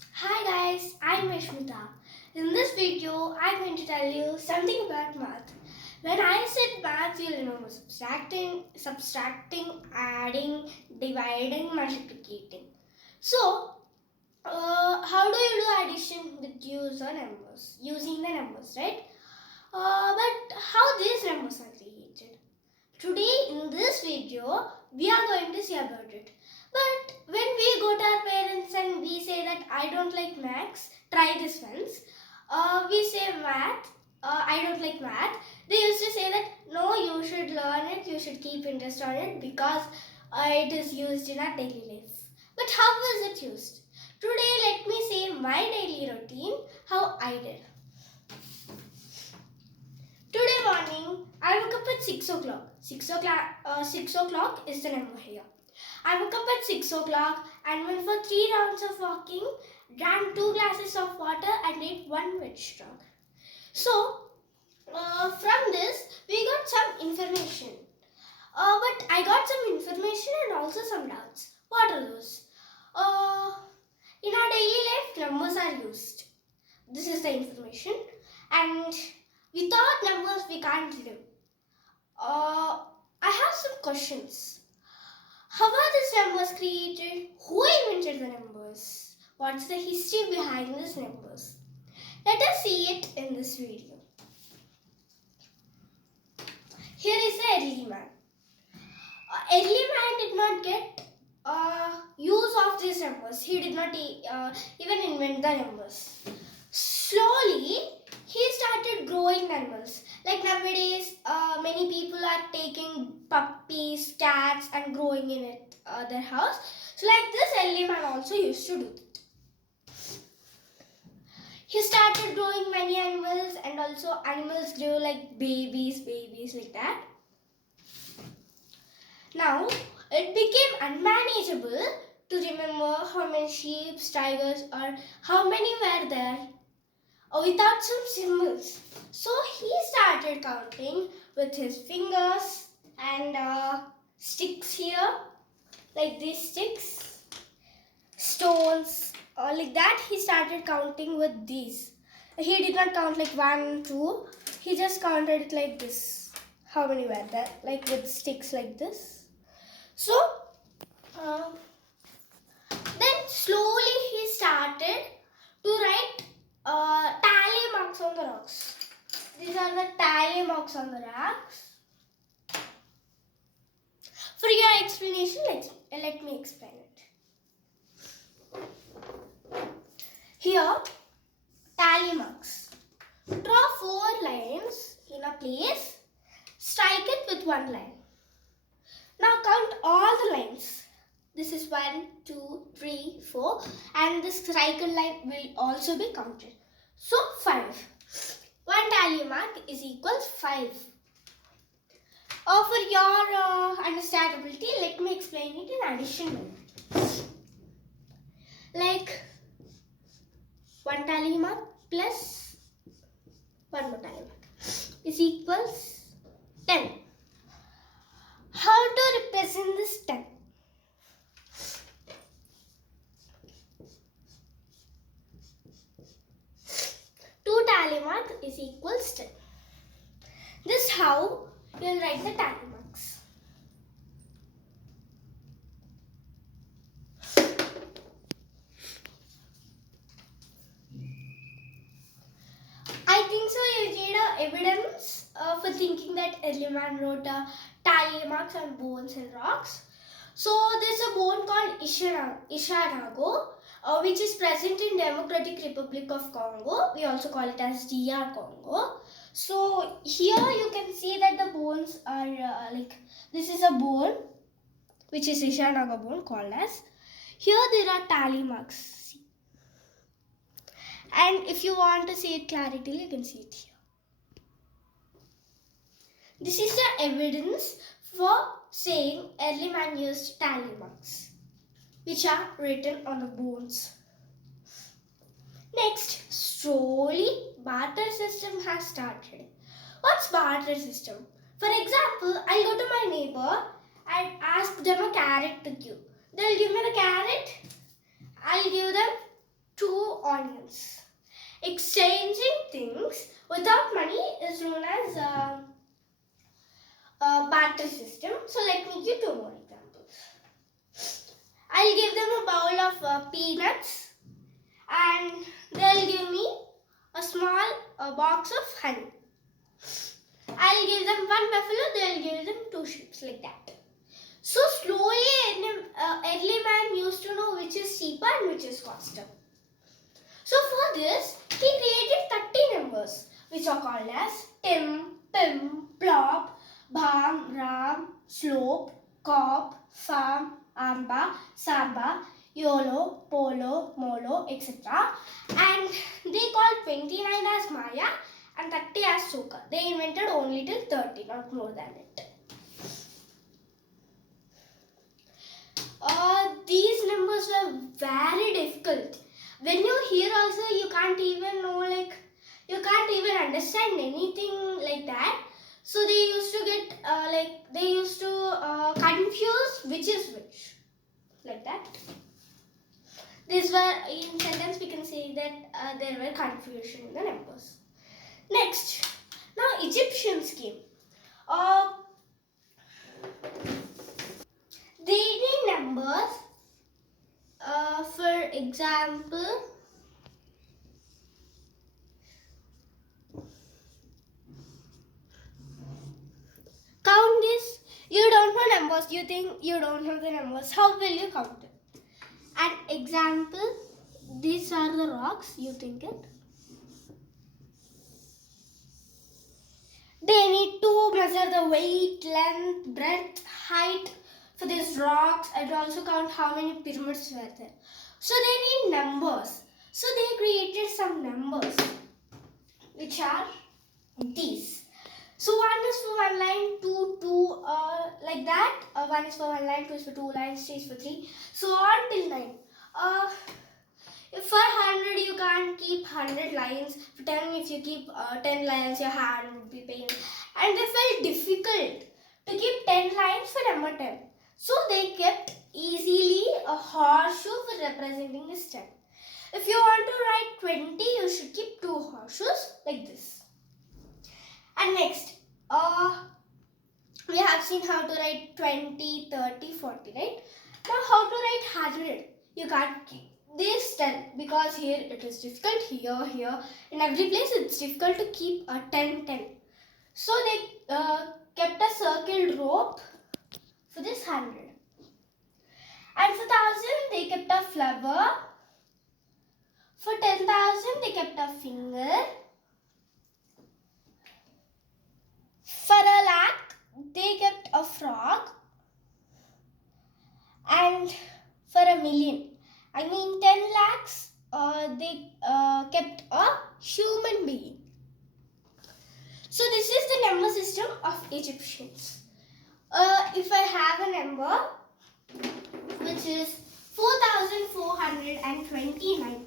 Hi guys, I'm Rashmita. In this video, I'm going to tell you something about math. When I said math, you'll remember subtracting, adding, dividing, multiplicating. So, how do you do addition with using the numbers, right? But how these numbers are created? Today in this video, we are going to see about it. But when we go to our parents and we say that I don't like maths, try this once. We say math, I don't like math. They used to say that no, you should learn it, you should keep interest on it because it is used in our daily life. But how is it used? Today let me say my daily routine, how I did. Today morning, I woke up at 6 o'clock. 6 o'clock is the number here. I woke up at 6 o'clock and went for 3 rounds of walking, drank 2 glasses of water and ate 1 veg straw. So, from this, we got some information. But I got some information and also some doubts. What are those? In our daily life, numbers are used. This is the information. And without numbers, we can't live. I have some questions. How are these numbers created? Who invented the numbers? What's the history behind these numbers? Let us see it in this video. Here is the early man. Early man did not get use of these numbers. He did not even invent the numbers. Slowly, he started growing numbers. Like nowadays, many people are taking puppies, cats and growing in it their house. So like this, early man also used to do it. He started growing many animals and also animals grew like babies like that. Now, it became unmanageable to remember how many sheep, tigers or how many were there without some symbols. So he started counting with his fingers and sticks here, like these sticks, stones, like that. He started counting with these. He did not count like 1, 2. He just counted it like this. How many were there? Like with sticks like this. So, then slowly he started to write tally marks on the rocks. These are the tally marks on the rocks. For your explanation, let me explain it. Here, tally marks. Draw 4 lines in a place. Strike it with 1 line. Now count all the lines. This is 1, 2, 3, 4 and this cycle line will also be counted. So 5. 1 tally mark is equals 5. For your understandability, let me explain it in addition method. Like 1 tally mark plus 1 more tally mark is equals 10. How to represent this 10? Two tally mark is equals 10. This is how you will write the tally marks. I think so you need evidence for thinking that early man wrote tally marks on bones and rocks. So there's a bone called Ishango, which is present in Democratic Republic of Congo. We also call it as DR Congo. So here you can see that the bones are this is a bone, which is Ishango bone called as. Here there are tally marks. And if you want to see it clarity, you can see it here. This is the evidence for saying early man used tally marks, which are written on the bones. Next, slowly barter system has started. What's barter system? For example, I'll go to my neighbor and ask them a carrot to give. They'll give me the carrot. I'll give them 2 onions. Exchanging things without money is known as a barter system. So let me give 2 more examples. I'll give them a bowl of peanuts and they'll give me a small box of honey. I'll give them 1 buffalo, they'll give them 2 sheep, like that. So slowly early man used to know which is cheaper and which is faster. So for this, he created 30 numbers which are called as Tim, Pim, Plop, Bham, Ram, Slope, Cop, Farm, Amba, Samba, YOLO, Polo, Molo, etc. And they called 29 as Maya and 30 as Suka. They invented only till 30, not more than it. These numbers were very difficult. When you hear also, you can't even know, like, you can't even understand anything like that. So they used to get, confuse which is which, like that. These were, in sentence we can say that there were confusion in the numbers. Next, now Egyptians came. They need numbers. For example, count this. You don't know numbers. You think you don't know the numbers. How will you count it? An example, these are the rocks. You think it. They need to measure the weight, length, breadth, height for these rocks and also count how many pyramids were there. So they need numbers. So they created some numbers which are these. So 1 is for 1 line, 2, like that. 1 is for 1 line, 2 is for 2 lines, 3 is for 3. So on till 9. If for 100 you can't keep 100 lines. For 10, if you keep 10 lines, your hand would be pain. And they felt difficult to keep 10 lines for number 10. So they kept easily a horseshoe for representing this 10. If you want to write 20, you should keep 2 horseshoes like this. And next, we have seen how to write 20, 30, 40, right? Now how to write 100? You can't keep this 10 because here it is difficult, here, in every place it's difficult to keep a 10, 10. So they kept a circled rope for this 100. And for 1,000 they kept a flower. For 10,000 they kept a finger. For a lakh they kept a frog. And for a million, 10 lakhs, they kept a human being. So this is the number system of Egyptians. If I have a number which is 4,429,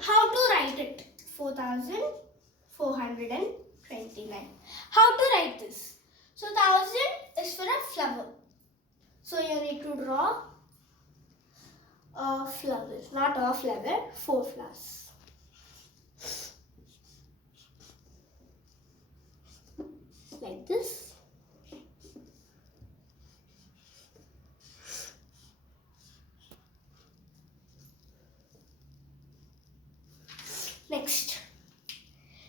how to write it? 4,429. How to write this? So 1,000 is for a flower. So you need to draw flowers, not a flower, 4 flowers. Like this. Next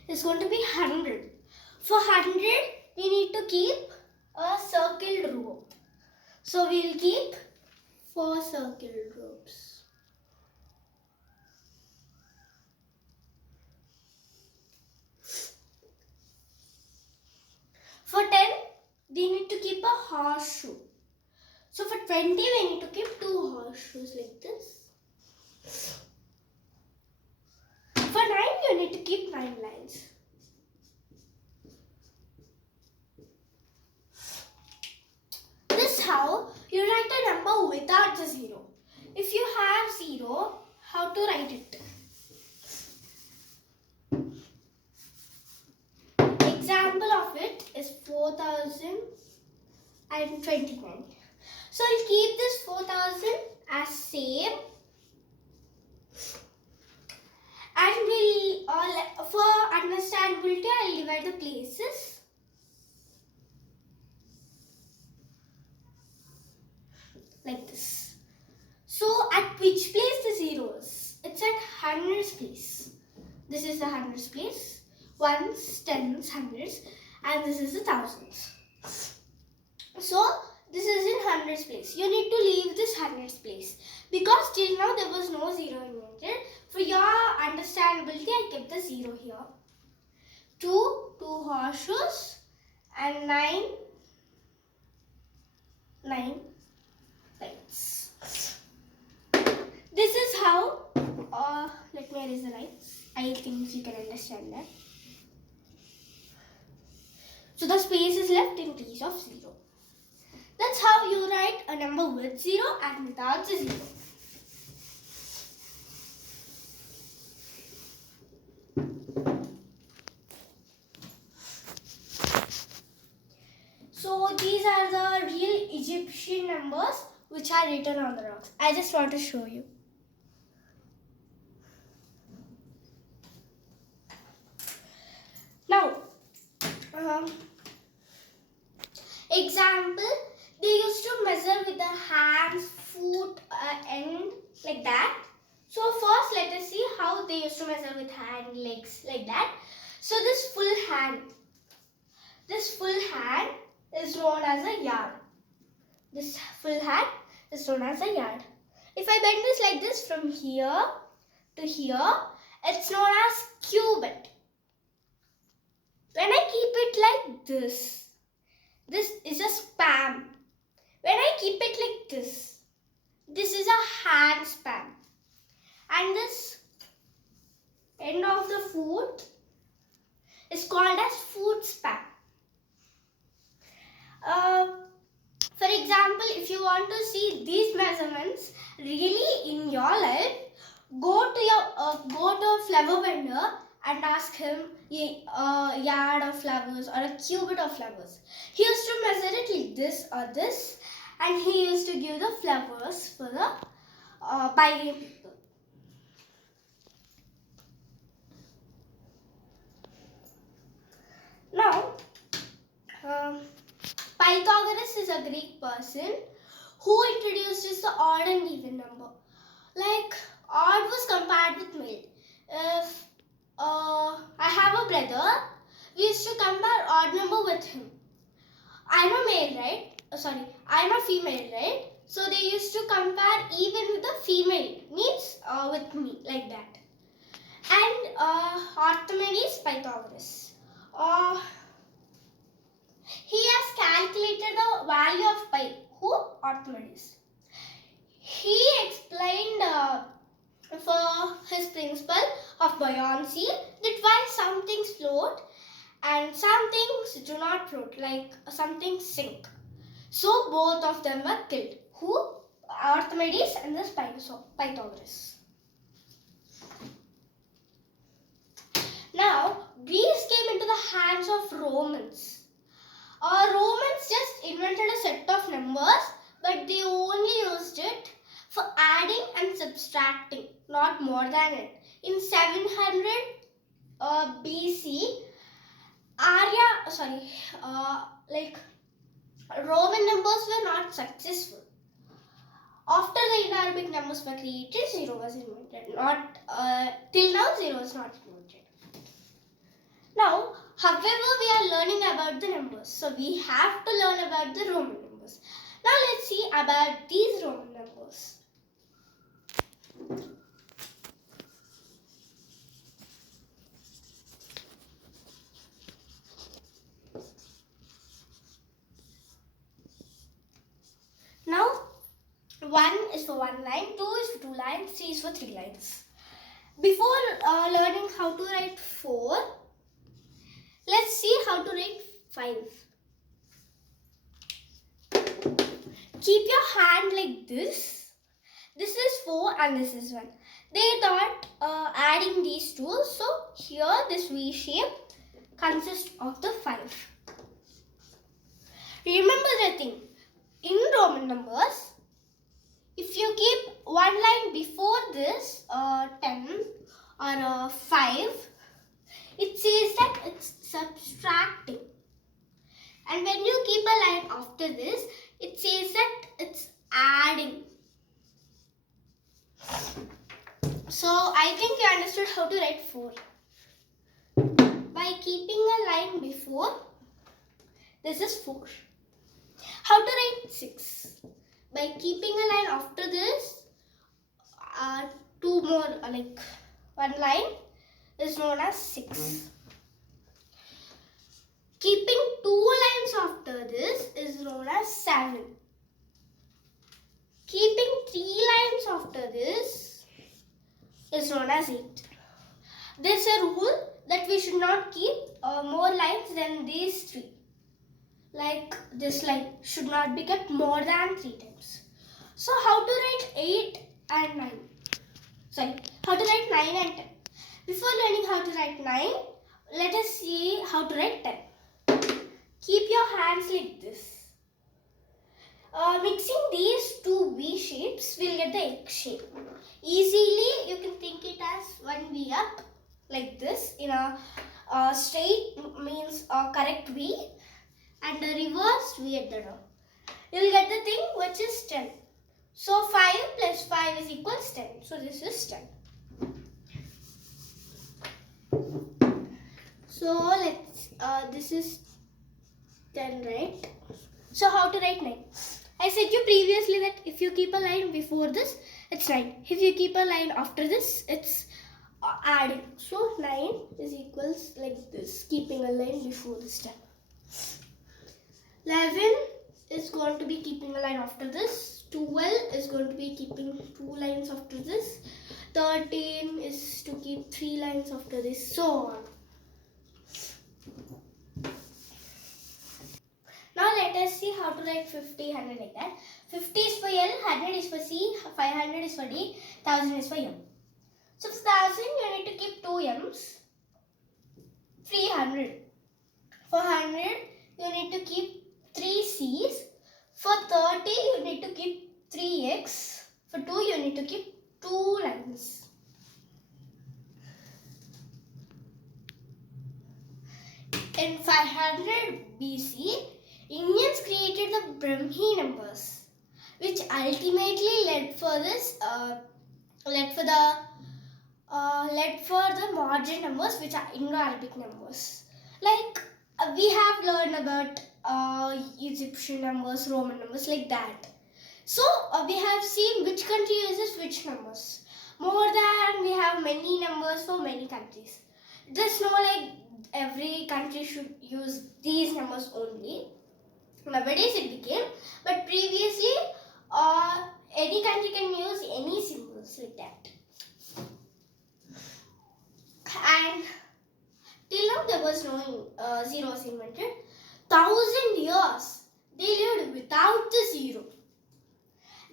is going to be 100. For 100, we need to keep a circled row. So we will keep 4 circled ropes. For 10, we need to keep a horseshoe. So for 20, we need to keep 2 horseshoes like this. For 9, you need to keep 9 lines. This is how you write a number without the 0. If you have 0, how to write it? Example of it is 4,029. So I'll keep this 4,000 as same. understandability, I'll divide the places. Like this. So at which place the 0 is? It's at hundreds place. This is the hundreds place. Ones, tens, hundreds, and this is the thousands. So this is in hundreds place. You need to leave this hundreds place because till now there was no 0 invented. For your understandability, I kept the 0 here. 2 horseshoes, and 9 lights. This is how, let me erase the lights. I think you can understand that. So the space is left in place of 0. That's how you write a number with 0 and without the 0. So these are the real Egyptian numbers which are written on the rocks. I just want to show you. Now, example, they used to measure with the hands, foot, end like that. So first let us see how they used to measure with hand, legs like that. So this full hand is known as a yard. This full hand is known as a yard. If I bend this like this from here to here, it's known as cubit. When I keep it like this is a span. When I keep it like this is a hand span. And this end of the foot is called as foot span. For example, if you want to see these measurements really in your life, go to a flower vendor and ask him a yard of flowers or a cubit of flowers. He used to measure it like this or this, and he used to give the flowers for the buying people. Now, Pythagoras is a Greek person who introduced the odd and even number. Like, odd was compared with male. If I have a brother, we used to compare odd number with him. I'm a male, right? I'm a female, right? So they used to compare even with the female, means with me, like that. And Archimedes, Pythagoras. He has calculated the value of pi. Who? Archimedes. He explained for his principle of buoyancy that why some things float and some things do not float, like some things sink. So both of them were killed. Who? Archimedes and this Pythagoras. Now, Greece came into the hands of Romans. Romans just invented a set of numbers, but they only used it for adding and subtracting, not more than it. In 700 BC, Roman numbers were not successful. After the Indo-Arabic numbers were created, 0 was invented. Till now, 0 is not invented. Now, however, we are learning about the numbers. So, we have to learn about the Roman numbers. Now, let's see about these Roman numbers. Now, 1 is for 1 line, 2 is for 2 lines, 3 is for 3 lines. Before learning how to write 4, let's see how to write 5. Keep your hand like this. This is 4 and this is 1. They thought adding these two. So here this V shape consists of the 5. Remember the thing. In Roman numbers, if you keep one line before this 10 or 5, it says that it's subtracting. And when you keep a line after this, it says that it's adding. So I think you understood how to write 4. By keeping a line before, this is 4. How to write 6? By keeping a line after this, 2 more, like 1 line is known as 6. Keeping 2 lines after this is known as 7. Keeping 3 lines after this is known as 8. There's a rule that we should not keep more lines than these 3. Like this line should not be kept more than 3 times. So how to write 8 and 9? Sorry, how to write 9 and 10. Before learning how to write 9, let us see how to write 10. Keep your hands like this. Mixing these 2 V shapes will get the X shape. Easily you can think it as 1 V up like this in a straight means a correct V and a reversed V at the top. You will get the thing which is 10. So 5 plus 5 is equals 10. So this is 10. So let's this is 10, right? So how to write 9? I said you previously that if you keep a line before this, it's 9. If you keep a line after this, it's adding. So 9 is equals like this, keeping a line before this 10. 11 is going to be keeping a line after this. 12 is going to be keeping 2 lines after this. 13 is to keep 3 lines after this, so on. Now let us see how to write 50, 100 like that. 50 is for L, 100 is for C, 500 is for D, 1000 is for M. So for 1000 you need to keep 2 M's, 300. For 100 you need to keep 3 C's. For 30 you need to keep 3 X. For 2 you need to keep 2 lines. In 500 BC, Indians created the Bramhi numbers, which ultimately led for the modern numbers, which are Indo-Arabic numbers. Like we have learned about Egyptian numbers, Roman numbers, like that. So we have seen which country uses which numbers. More than we have many numbers for many countries. There's no like every country should use these numbers only. Nowadays it became, but previously any country can use any symbols like that. And till now there was no zeros invented. 1000 years they lived without the zero.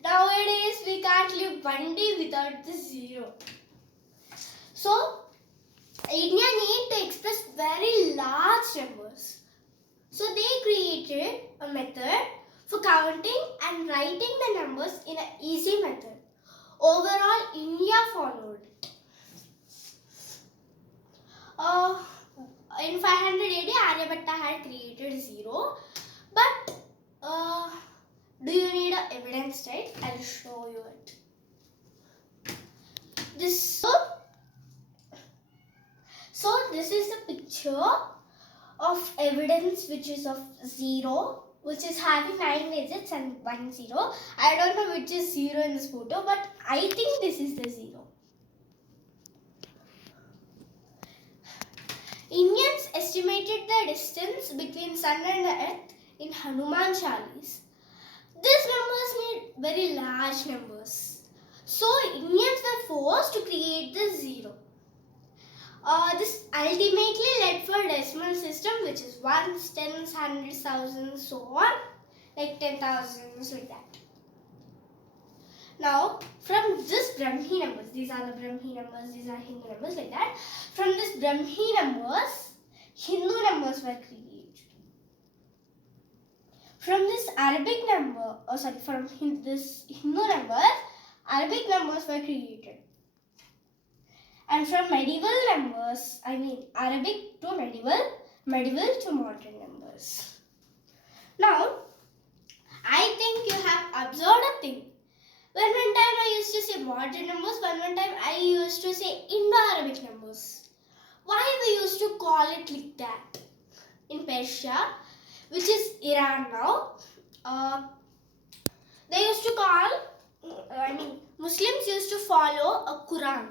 Nowadays we can't live one day without the zero. So India need to express very large numbers. So they created a method for counting and writing the numbers in an easy method. Overall, India followed it. In 500 AD, Aryabhatta had created zero. But do you need an evidence, right? I'll show you it. So this is the picture of evidence which is of 0, which is having 9 digits and 1 0. I don't know which is 0 in this photo, but I think this is the 0. Indians estimated the distance between sun and earth in Hanuman Chalis. These numbers need very large numbers. So Indians were forced to create the 0. This ultimately led for a decimal system, which is ones, tens, hundreds, thousands, so on, like 10,000s, like that. Now, from this Bramhi numbers, these are the Bramhi numbers, these are Hindu numbers, like that. From this Bramhi numbers, Hindu numbers were created. From this Arabic number, this Hindu numbers, Arabic numbers were created. And from medieval numbers, Arabic to medieval, medieval to modern numbers. Now, I think you have observed a thing. One time I used to say modern numbers, one time I used to say Indo-Arabic numbers. Why we used to call it like that? In Persia, which is Iran now, they used to call, Muslims used to follow a Quran,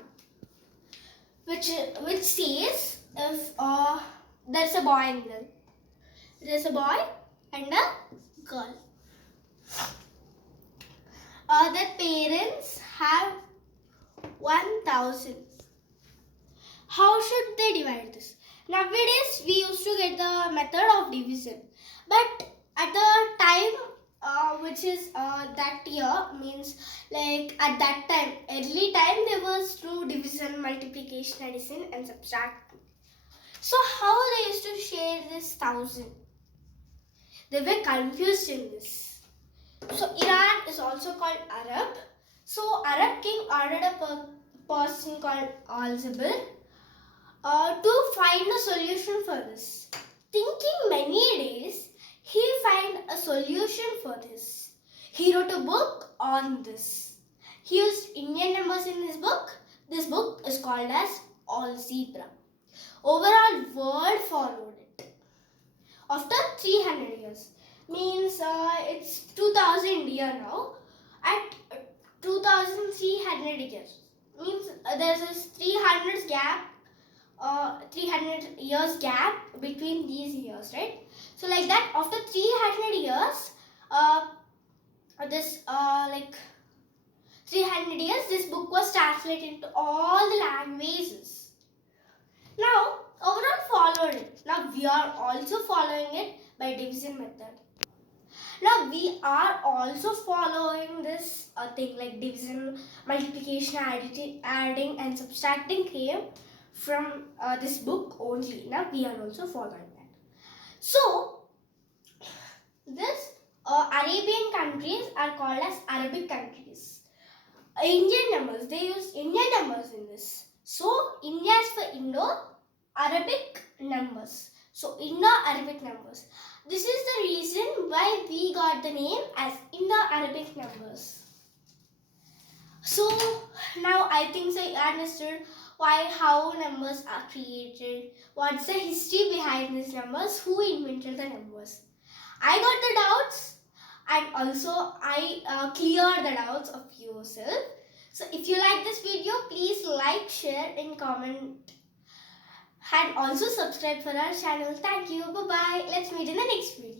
which says if there's a boy and girl. There's a boy and a girl. Their parents have 1,000. How should they divide this? Nowadays, we used to get the method of division. But at the time, which is that year, means like at that time, early time, there was no division, multiplication, addition and subtraction. So how they used to share this 1,000? They were confused in this. So Iran is also called Arab. So Arab king ordered a person called Al-Zibir to find a solution for this. Thinking many days, he found a solution for this. He wrote a book on this. He used Indian numbers in his book. This book is called as Algebra. Overall world followed it. After 300 years, means it's 2000 year now. At 2300 years, means there's a 300 years gap between these years, right? So like that, after 300 years, 300 years, this book was translated into all the languages. Now, overall followed it. Now we are also following it by division method. Now we are also following this thing like division, multiplication, adding and subtracting came from this book only. Now we are also following that. So this Arabian countries are called as Arabic countries. Indian numbers, they use Indian numbers in this. So India is for Indo-Arabic numbers. So Indo-Arabic numbers. This is the reason why we got the name as Indo-Arabic numbers. So now I think so you understood how numbers are created, what's the history behind these numbers, who invented the numbers. I got the doubts and also I cleared the doubts of yourself. So if you like this video, please like, share and comment. And also subscribe for our channel. Thank you. Bye-bye. Let's meet in the next video.